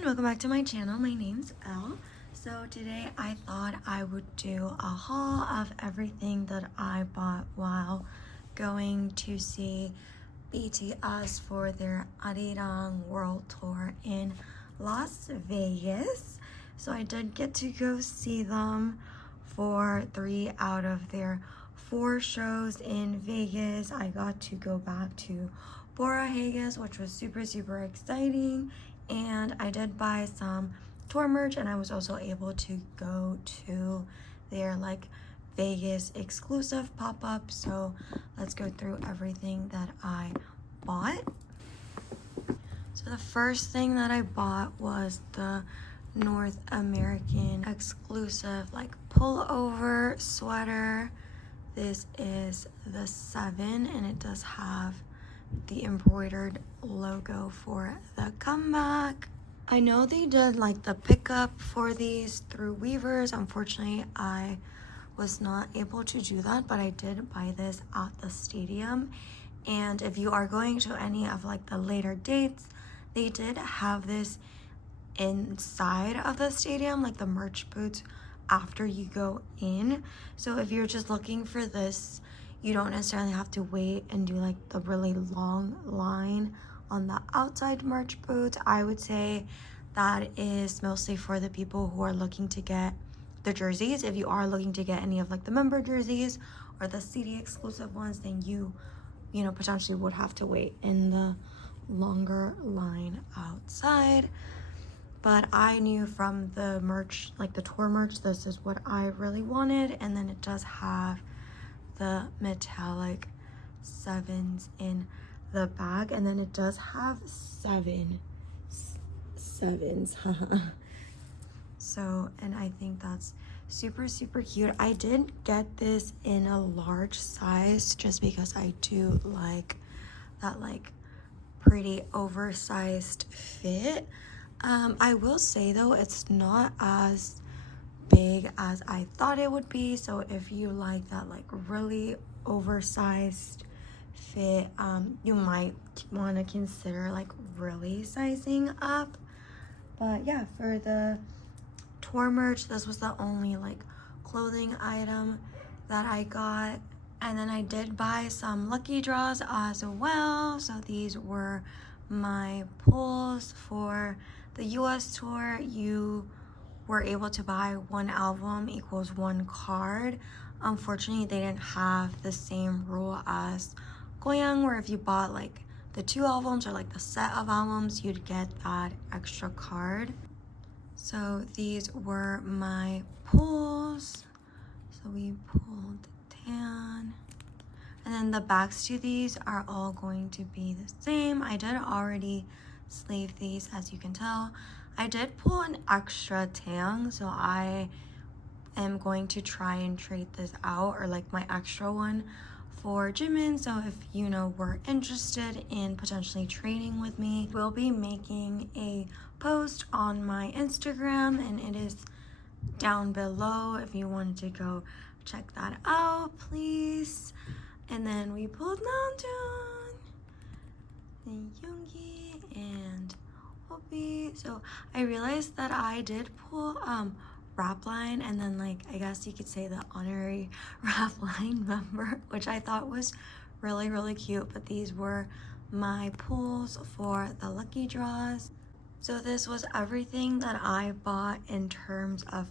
everyone, welcome back to my channel. My name's Elle. So today I thought I would do a haul of everything that I bought while going to see BTS for their Arirang World Tour in Las Vegas. So I did get to go see them for 3 out of their 4 shows in Vegas. I got to go back to Bora Haggis, which was super exciting, and I did buy some tour merch, and I was also able to go to their Vegas exclusive pop-up. So let's go through everything that I bought. So the first thing that I bought was the North American exclusive pullover sweater. This is the 7 and it does have the embroidered logo for the comeback. I know they did the pickup for these through Weavers. Unfortunately, I was not able to do that, but I did buy this at the stadium. And if you are going to any of the later dates, they did have this inside of the stadium, the merch booths after you go in. So if you're just looking for this, you don't necessarily have to wait and do the really long line on the outside merch booth. I would say that is mostly for the people who are looking to get the jerseys. If you are looking to get any of the member jerseys or the CD exclusive ones, then you potentially would have to wait in the longer line outside. But I knew from the merch, the tour merch, this is what I really wanted. And then it does have the metallic 7s in the bag, and then it does have 7 sevens. So, and I think that's super cute. I did get this in a large size just because I do like that pretty oversized fit. I will say though, it's not as big as I thought it would be. So if you like that really oversized fit, you might want to consider really sizing up. But yeah, for the tour merch, this was the only clothing item that I got. And then I did buy some lucky draws as well. So these were my pulls for the US tour. You were able to buy 1 album equals 1 card. Unfortunately, they didn't have the same rule as Goyang, where if you bought the 2 albums or the set of albums, you'd get that extra card. So these were my pulls. So we pulled tan. And then the backs to these are all going to be the same. I did already sleeve these, as you can tell. I did pull an extra tang, so I am going to try and trade this out, or my extra one, for Jimin. So if were interested in potentially trading with me, we'll be making a post on my Instagram, and it is down below if you wanted to go check that out, please. And then we pulled Namjoon, then Yoongi, and Hobi. So I realized that I did pull rap line, and then I guess you could say the honorary rap line member, which I thought was really cute. But these were my pulls for the lucky draws. So this was everything that I bought in terms of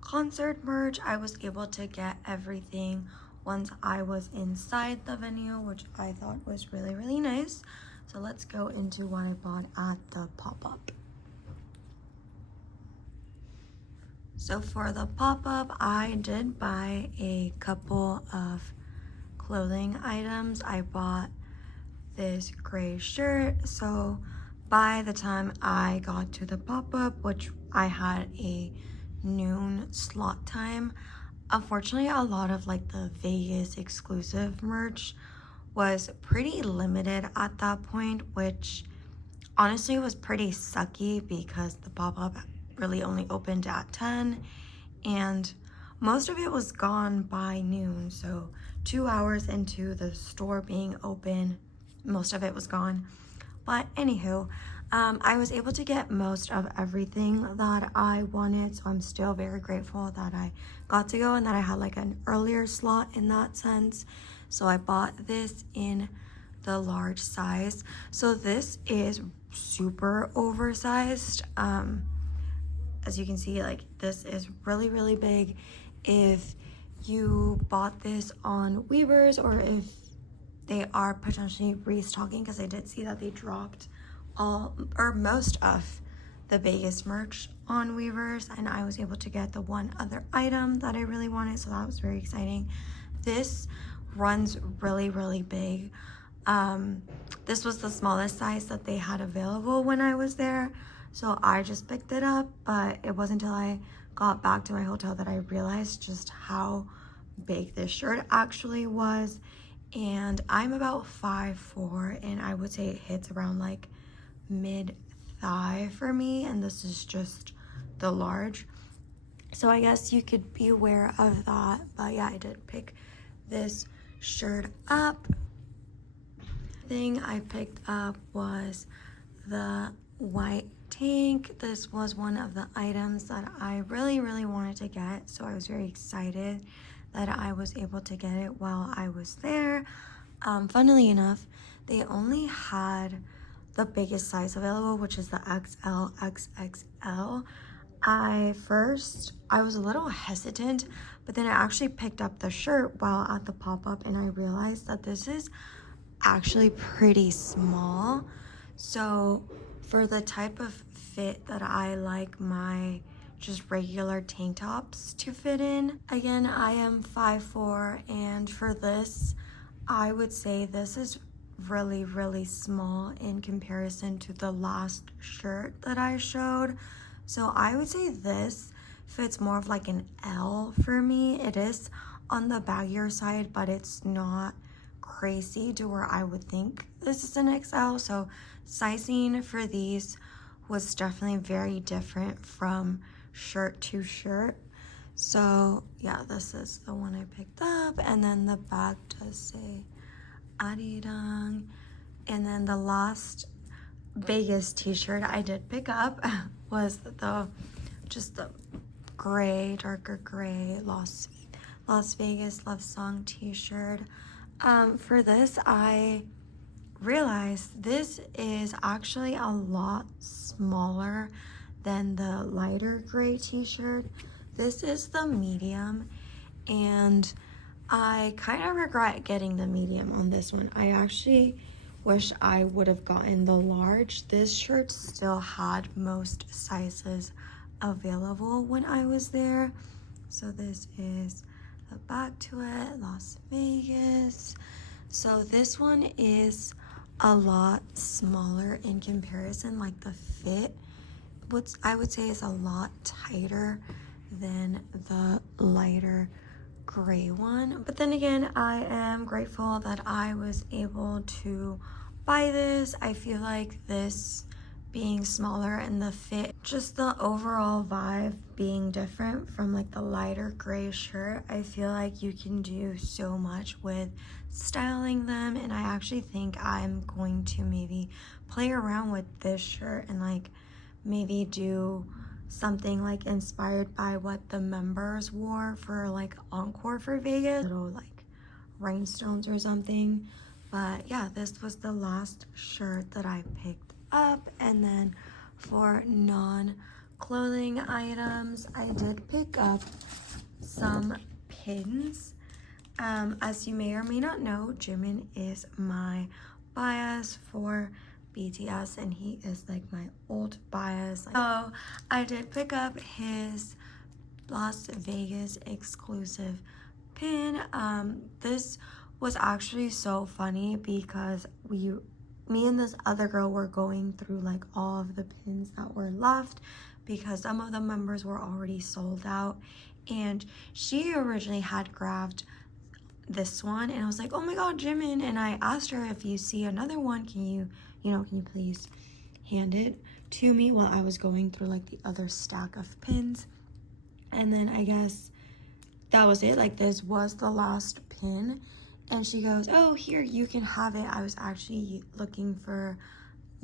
concert merch. I was able to get everything once I was inside the venue, which I thought was really nice. So let's go into what I bought at the pop-up. So for the pop-up, I did buy a couple of clothing items. I bought this gray shirt. So by the time I got to the pop-up, which I had a noon slot time, unfortunately a lot of the Vegas exclusive merch was pretty limited at that point, which honestly was pretty sucky because the pop-up really only opened at 10 and most of it was gone by noon. So 2 hours into the store being open, most of it was gone. But anywho, I was able to get most of everything that I wanted, so I'm still very grateful that I got to go and that I had like an earlier slot in that sense. So I bought this in the large size. So this is super oversized. As you can see, like this is really, really big. If you bought this on Weavers, or if they are potentially restocking, because I did see that they dropped all or most of the biggest merch on Weavers, and I was able to get the one other item that I really wanted, so that was very exciting. This runs really, really big. This was the smallest size that they had available when I was there, so I just picked it up, but it wasn't until I got back to my hotel that I realized just how big this shirt actually was. And I'm about 5'4", and I would say it hits around like mid thigh for me, and this is just the large, so I guess you could be aware of that. But yeah, I did pick this shirt up. Thing I picked up was the white tank. This was one of the items that I really, really wanted to get, so I was very excited that I was able to get it while I was there. Funnily enough, they only had the biggest size available, which is the XL, XXL. I was a little hesitant, but then I actually picked up the shirt while at the pop-up, and I realized that this is actually pretty small. So for the type of fit that I like my just regular tank tops to fit in, again, I am 5'4", and for this, I would say this is really, really small in comparison to the last shirt that I showed. So I would say this fits more of like an L for me. It is on the baggier side, but it's not crazy to where I would think this is an XL. So sizing for these was definitely very different from shirt to shirt. So yeah, this is the one I picked up, and then the back does say arirang. And then the last biggest t-shirt I did pick up was the gray, darker gray Las Vegas love song t-shirt. For this, I realized this is actually a lot smaller than the lighter gray t-shirt. This is the medium, and I kind of regret getting the medium on this one. I actually wish I would have gotten the large. This shirt still had most sizes available when I was there. So this is the back to it, Las Vegas. So this one is a lot smaller in comparison. Like the fit, what I would say is a lot tighter than the lighter gray one. But then again, I am grateful that I was able to buy this. I feel like this being smaller and the fit, just the overall vibe being different from like the lighter gray shirt, I feel like you can do so much with styling them. And I actually think I'm going to maybe play around with this shirt and like maybe do something like inspired by what the members wore for like Encore for Vegas, little like rhinestones or something. But yeah, this was the last shirt that I picked up. And then for non-clothing items, I did pick up some pins. As you may or may not know, Jimin is my bias for BTS, and he is like my old bias. So I did pick up his Las Vegas exclusive pin. This was actually so funny because me and this other girl were going through like all of the pins that were left because some of the members were already sold out, and she originally had grabbed this one, and I was like, oh my god, Jimin, and I asked her, if you see another one, can you please hand it to me, while I was going through like the other stack of pins. And then I guess that was it, like this was the last pin, and she goes, oh, here, you can have it. I was actually looking for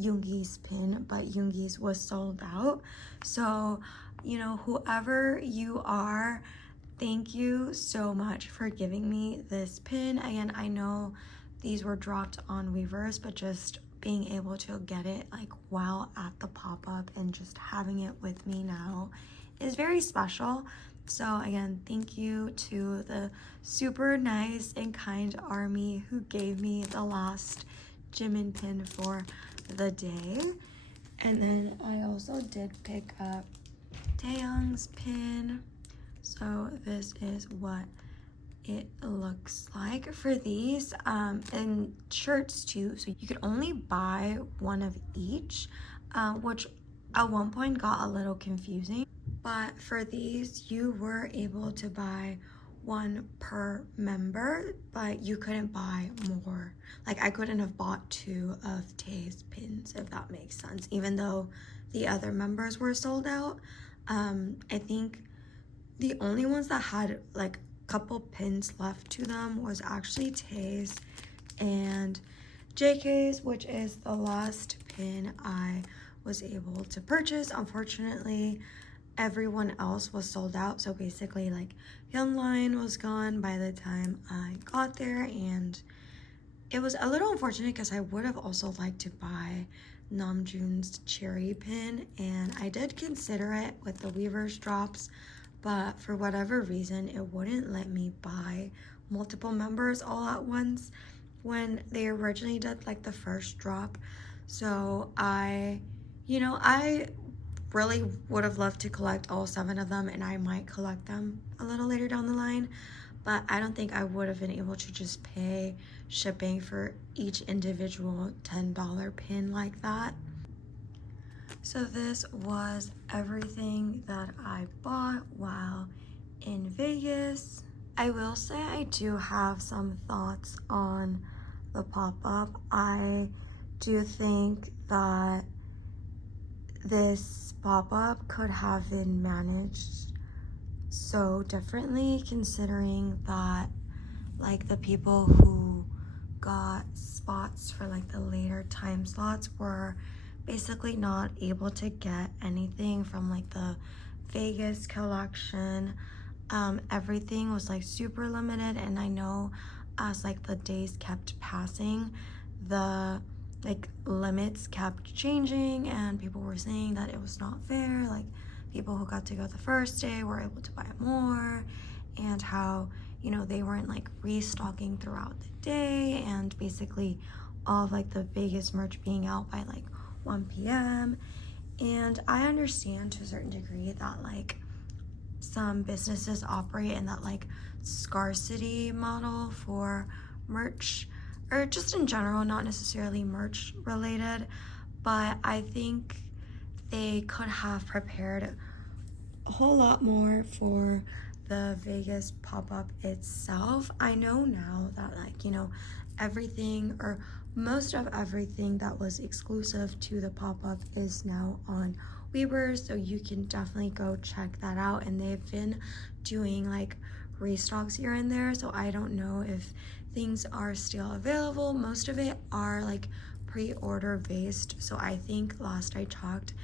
Yoongi's pin, but Yoongi's was sold out. So, you know, whoever you are, thank you so much for giving me this pin. Again, I know these were dropped on Weverse, but just being able to get it like while at the pop-up and just having it with me now is very special. So again, thank you to the super nice and kind army who gave me the last Jimin pin for the day. And then I also did pick up Taeyoung's pin. So this is what it looks like for these, and shirts too. So you could only buy one of each, which at one point got a little confusing. But for these, you were able to buy one per member, but you couldn't buy more. Like I couldn't have bought two of Tae's pins, if that makes sense, even though the other members were sold out. I think the only ones that had like a couple pins left to them was actually Tae's and JK's, which is the last pin I was able to purchase. Unfortunately, everyone else was sold out, so basically like Young Line was gone by the time I got there, and it was a little unfortunate because I would have also liked to buy Namjoon's cherry pin, and I did consider it with the Weverse drops, but for whatever reason it wouldn't let me buy multiple members all at once when they originally did like the first drop. So I really would have loved to collect all 7 of them, and I might collect them a little later down the line, but I don't think I would have been able to just pay shipping for each individual $10 pin like that. So this was everything that I bought while in Vegas. I will say I do have some thoughts on the pop-up. I do think that this pop-up could have been managed so differently, considering that like the people who got spots for like the later time slots were basically not able to get anything from like the Vegas collection. Everything was like super limited, and I know as like the days kept passing, the like limits kept changing, and people were saying that it was not fair. Like people who got to go the first day were able to buy more, and how, you know, they weren't like restocking throughout the day, and basically all of like the Vegas merch being out by like 1 p.m. And I understand to a certain degree that like some businesses operate in that like scarcity model for merch, or just in general, not necessarily merch related, but I think they could have prepared a whole lot more for the Vegas pop-up itself. I know now that like, you know, everything or most of everything that was exclusive to the pop-up is now on Weverse, so you can definitely go check that out, and they've been doing like restocks here and there, so I don't know if things are still available. Most of it are like pre-order based, so I think last I talked,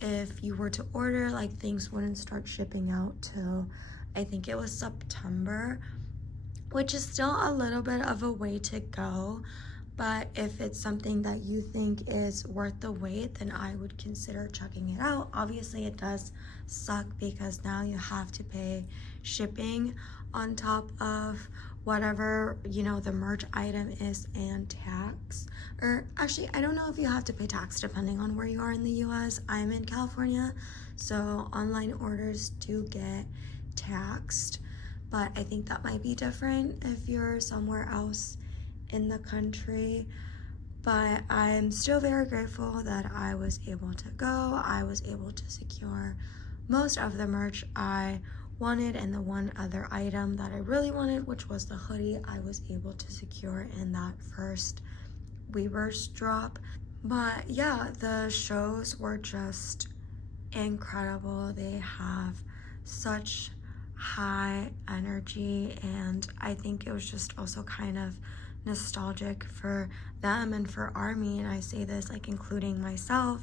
if you were to order, like things wouldn't start shipping out till I think it was September, which is still a little bit of a way to go. But if it's something that you think is worth the wait, then I would consider checking it out. Obviously, it does suck because now you have to pay shipping on top of whatever, you know, the merch item is, and tax. Or actually, I don't know if you have to pay tax depending on where you are in the US. I'm in California, so online orders do get taxed, but I think that might be different if you're somewhere else in the country. But I'm still very grateful that I was able to go. I was able to secure most of the merch I wanted, and the one other item that I really wanted, which was the hoodie, I was able to secure in that first Weverse drop. But yeah, the shows were just incredible. They have such high energy, and I think it was just also kind of nostalgic for them and for ARMY, and I say this like including myself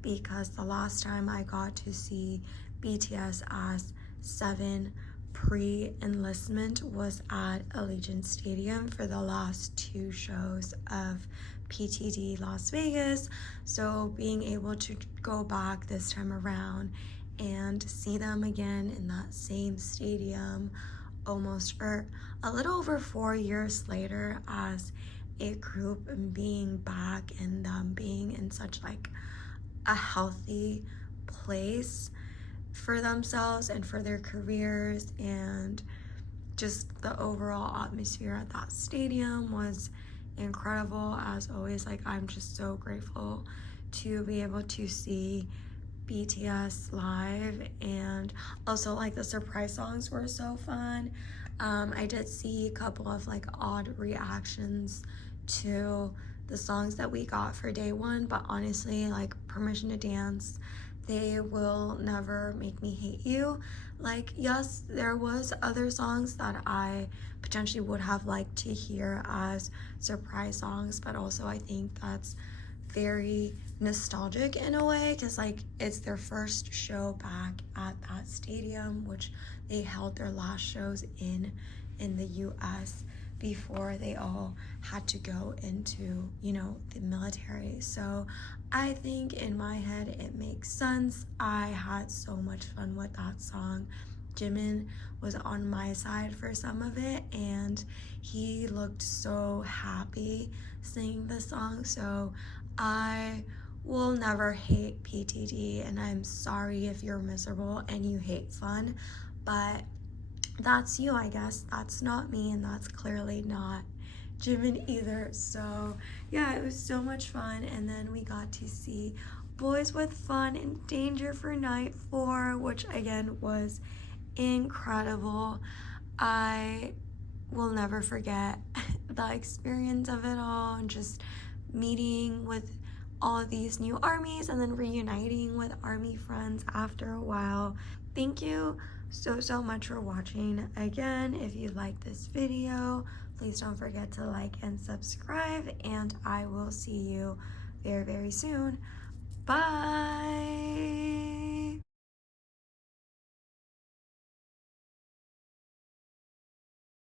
because the last time I got to see BTS as 7 pre-enlistment was at Allegiant Stadium for the last 2 shows of PTD Las Vegas. So being able to go back this time around and see them again in that same stadium almost, or a little over 4 years later as a group, and being back and them being in such like a healthy place for themselves and for their careers, and just the overall atmosphere at that stadium was incredible as always. Like, I'm just so grateful to be able to see BTS live, and also like the surprise songs were so fun. I did see a couple of like odd reactions to the songs that we got for day one, but honestly, like Permission to Dance, They Will Never Make Me Hate You, like, yes, there was other songs that I potentially would have liked to hear as surprise songs, but also I think that's very nostalgic in a way, because like it's their first show back at that stadium, which they held their last shows in the US before they all had to go into, you know, the military. So I think in my head it makes sense. I had so much fun with that song. Jimin was on my side for some of it, and he looked so happy singing the song. So I will never hate PTD, and I'm sorry if you're miserable and you hate fun, but that's you, I guess. That's not me, and that's clearly not Jimin either. So yeah, it was so much fun. And then we got to see Boys with Fun in Danger for night 4, which again was incredible. I will never forget the experience of it all, and just meeting with all of these new armies and then reuniting with army friends after a while. Thank you so much for watching. Again, if you like this video, please don't forget to like and subscribe, and I will see you very soon. Bye.